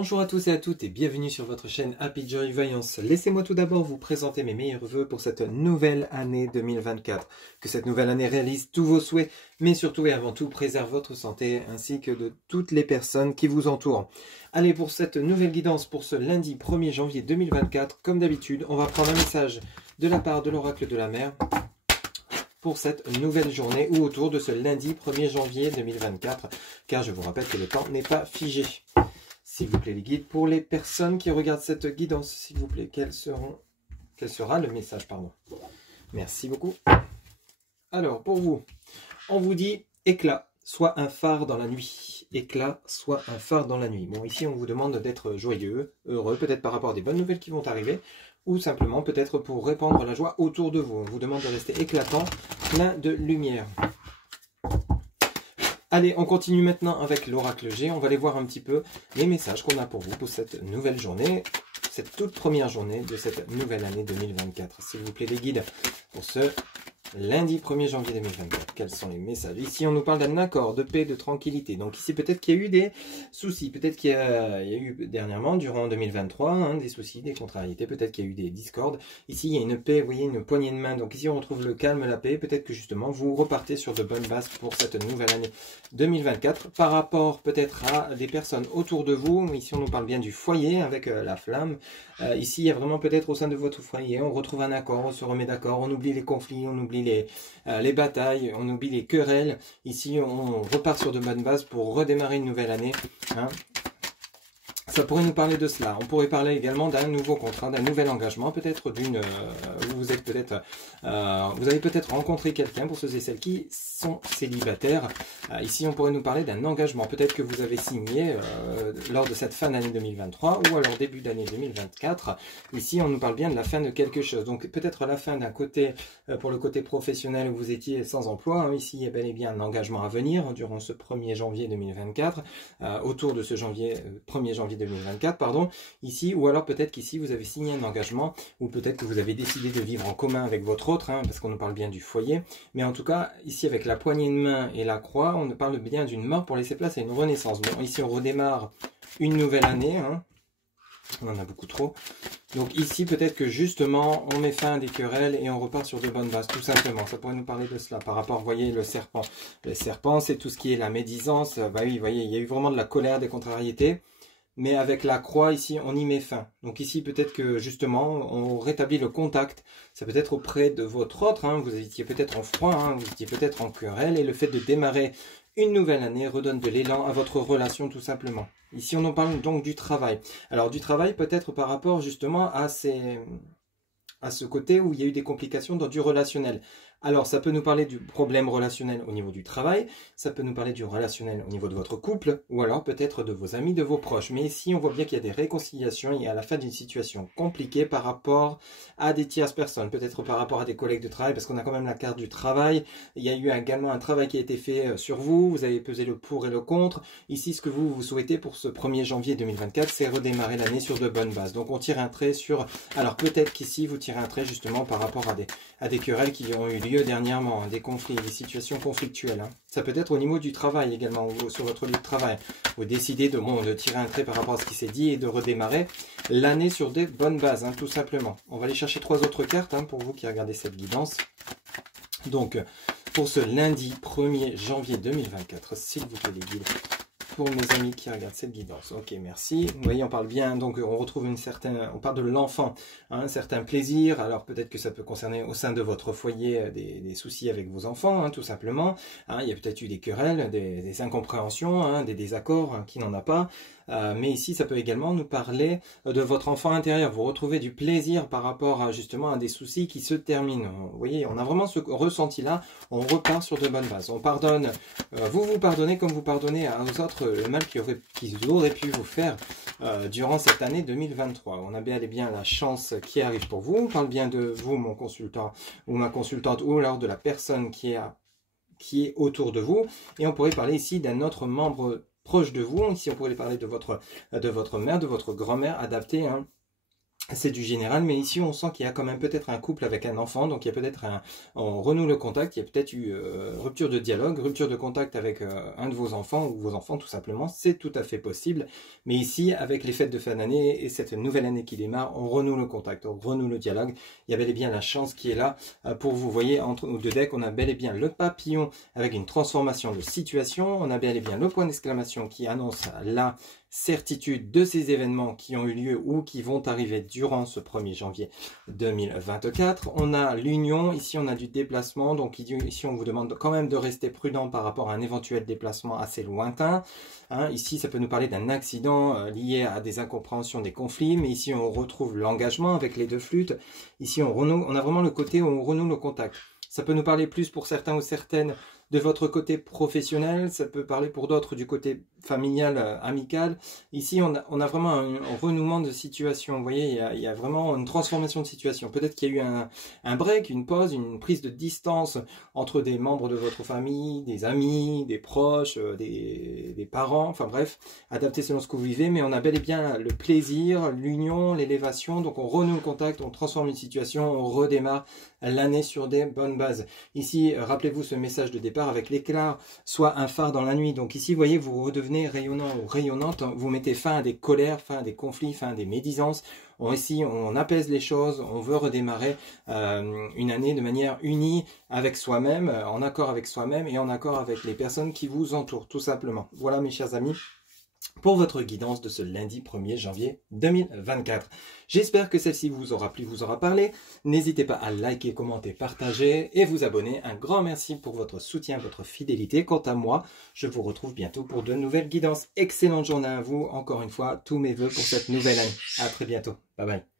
Bonjour à tous et à toutes et bienvenue sur votre chaîne Happy Joy Voyance. Laissez-moi tout d'abord vous présenter mes meilleurs vœux pour cette nouvelle année 2024. Que cette nouvelle année réalise tous vos souhaits, mais surtout et avant tout préserve votre santé ainsi que de toutes les personnes qui vous entourent. Allez, pour cette nouvelle guidance pour ce lundi 1er janvier 2024, comme d'habitude, on va prendre un message de la part de l'oracle de la mer pour cette nouvelle journée ou autour de ce lundi 1er janvier 2024, car je vous rappelle que le temps n'est pas figé. S'il vous plaît les guides, pour les personnes qui regardent cette guidance, s'il vous plaît, quel sera le message, pardon. Merci beaucoup. Alors, pour vous, on vous dit éclat, soit un phare dans la nuit. Éclat, soit un phare dans la nuit. Bon, ici, on vous demande d'être joyeux, heureux, peut-être par rapport à des bonnes nouvelles qui vont arriver, ou simplement peut-être pour répandre la joie autour de vous. On vous demande de rester éclatant, plein de lumière. Allez, on continue maintenant avec l'oracle G. On va aller voir un petit peu les messages qu'on a pour vous pour cette nouvelle journée, cette toute première journée de cette nouvelle année 2024. S'il vous plaît les guides, pour ce lundi 1er janvier 2024, quels sont les messages? Ici, on nous parle d'un accord, de paix, de tranquillité. Donc ici, peut-être qu'il y a eu des soucis. Peut-être qu'il y a eu dernièrement, durant 2023, des soucis, des contrariétés. Peut-être qu'il y a eu des discordes. Ici, il y a une paix, vous voyez, une poignée de main. Donc ici, on retrouve le calme, la paix. Peut-être que justement, vous repartez sur de bonnes bases pour cette nouvelle année 2024. Par rapport peut-être à des personnes autour de vous. Ici, on nous parle bien du foyer avec la flamme. Ici, il y a vraiment peut-être au sein de votre foyer, on retrouve un accord, on se remet d'accord, on oublie les conflits, on oublie les batailles, on oublie les querelles. Ici, on repart sur de bonnes bases pour redémarrer une nouvelle année. Ça pourrait nous parler de cela. On pourrait parler également d'un nouveau contrat, d'un nouvel engagement, peut-être vous avez peut-être rencontré quelqu'un pour ceux et celles qui sont célibataires. Ici, on pourrait nous parler d'un engagement, peut-être que vous avez signé lors de cette fin d'année 2023 ou alors début d'année 2024. Ici, on nous parle bien de la fin de quelque chose. Donc, peut-être la fin d'un côté, pour le côté professionnel où vous étiez sans emploi. Ici, il y a bel et bien un engagement à venir durant ce 1er janvier 2024, autour de ce 1er janvier 2024, pardon, ici, ou alors peut-être qu'ici vous avez signé un engagement, ou peut-être que vous avez décidé de vivre en commun avec votre autre, parce qu'on nous parle bien du foyer, mais en tout cas, ici avec la poignée de main et la croix, on nous parle bien d'une mort pour laisser place à une renaissance. Bon, ici on redémarre une nouvelle année, on en a beaucoup trop. Donc ici, peut-être que justement, on met fin à des querelles et on repart sur de bonnes bases, tout simplement. Ça pourrait nous parler de cela. Par rapport, vous voyez, le serpent. Le serpent, c'est tout ce qui est la médisance. Bah oui, vous voyez, il y a eu vraiment de la colère, des contrariétés. Mais avec la croix, ici, on y met fin. Donc ici, peut-être que justement, on rétablit le contact. Ça peut être auprès de votre autre. Vous étiez peut-être en froid, vous étiez peut-être en querelle. Et le fait de démarrer une nouvelle année redonne de l'élan à votre relation, tout simplement. Ici, on en parle donc du travail. Alors, du travail, peut-être par rapport justement à ce côté où il y a eu des complications dans du relationnel. Alors, ça peut nous parler du problème relationnel au niveau du travail, ça peut nous parler du relationnel au niveau de votre couple, ou alors peut-être de vos amis, de vos proches. Mais ici, on voit bien qu'il y a des réconciliations et à la fin d'une situation compliquée par rapport à des tierces personnes, peut-être par rapport à des collègues de travail, parce qu'on a quand même la carte du travail. Il y a eu également un travail qui a été fait sur vous, vous avez pesé le pour et le contre. Ici, ce que vous souhaitez pour ce 1er janvier 2024, c'est redémarrer l'année sur de bonnes bases. Donc, on tire un trait sur... Alors, peut-être qu'ici, vous tirez un trait justement par rapport à des querelles qui ont eu lieu dernièrement, des conflits, des situations conflictuelles. Ça peut être au niveau du travail également, ou sur votre lieu de travail. Vous décidez de tirer un trait par rapport à ce qui s'est dit et de redémarrer l'année sur des bonnes bases, tout simplement. On va aller chercher 3 autres cartes pour vous qui regardez cette guidance. Donc, pour ce lundi 1er janvier 2024, s'il vous plaît les guides, pour mes amis qui regardent cette guidance. Ok, merci. Vous voyez, on parle bien, donc on retrouve on parle de l'enfant, un certain plaisir. Alors peut-être que ça peut concerner au sein de votre foyer des soucis avec vos enfants, tout simplement. Il y a peut-être eu des querelles, des incompréhensions, des désaccords, qui n'en a pas. Mais ici, ça peut également nous parler de votre enfant intérieur. Vous retrouvez du plaisir par rapport à justement à des soucis qui se terminent. Vous voyez, on a vraiment ce ressenti-là. On repart sur de bonnes bases. On pardonne. Vous pardonnez comme vous pardonnez aux autres le mal qu'ils auraient pu vous faire durant cette année 2023. On a bel et bien la chance qui arrive pour vous. On parle bien de vous, mon consultant ou ma consultante, ou alors de la personne qui est autour de vous. Et on pourrait parler ici d'un autre membre proche de vous. Ici, on pourrait parler de votre mère, de votre grand-mère adaptée c'est du général, mais ici on sent qu'il y a quand même peut-être un couple avec un enfant, donc il y a peut-être on renoue le contact, il y a peut-être eu rupture de dialogue, rupture de contact avec un de vos enfants ou vos enfants tout simplement, c'est tout à fait possible. Mais ici, avec les fêtes de fin d'année et cette nouvelle année qui démarre, on renoue le contact, on renoue le dialogue. Il y a bel et bien la chance qui est là pour vous. Vous voyez, entre nos deux decks, on a bel et bien le papillon avec une transformation de situation, on a bel et bien le point d'exclamation qui annonce la certitude de ces événements qui ont eu lieu ou qui vont arriver durant ce 1er janvier 2024. On a l'union, ici on a du déplacement, donc ici on vous demande quand même de rester prudent par rapport à un éventuel déplacement assez lointain. Ici ça peut nous parler d'un accident lié à des incompréhensions, des conflits, mais ici on retrouve l'engagement avec les deux flûtes. Ici on a vraiment le côté où on renoue le contact. Ça peut nous parler plus pour certains ou certaines de votre côté professionnel, ça peut parler pour d'autres du côté familial, amical. Ici, on a vraiment un renouement de situation. Vous voyez, il y a vraiment une transformation de situation. Peut-être qu'il y a eu un break, une pause, une prise de distance entre des membres de votre famille, des amis, des proches, des parents, enfin bref, adapté selon ce que vous vivez, mais on a bel et bien le plaisir, l'union, l'élévation. Donc on renoue le contact, on transforme une situation, on redémarre l'année sur des bonnes bases. Ici, rappelez-vous ce message de départ avec l'éclat, soit un phare dans la nuit. Donc ici, vous voyez, vous redevenez rayonnant ou rayonnante, vous mettez fin à des colères, fin à des conflits, fin à des médisances. Ici, on apaise les choses, on veut redémarrer une année de manière unie avec soi-même, en accord avec soi-même et en accord avec les personnes qui vous entourent, tout simplement. Voilà mes chers amis, pour votre guidance de ce lundi 1er janvier 2024. J'espère que celle-ci vous aura plu, vous aura parlé. N'hésitez pas à liker, commenter, partager et vous abonner. Un grand merci pour votre soutien, votre fidélité. Quant à moi, je vous retrouve bientôt pour de nouvelles guidances. Excellente journée à vous. Encore une fois, tous mes vœux pour cette nouvelle année. À très bientôt. Bye bye.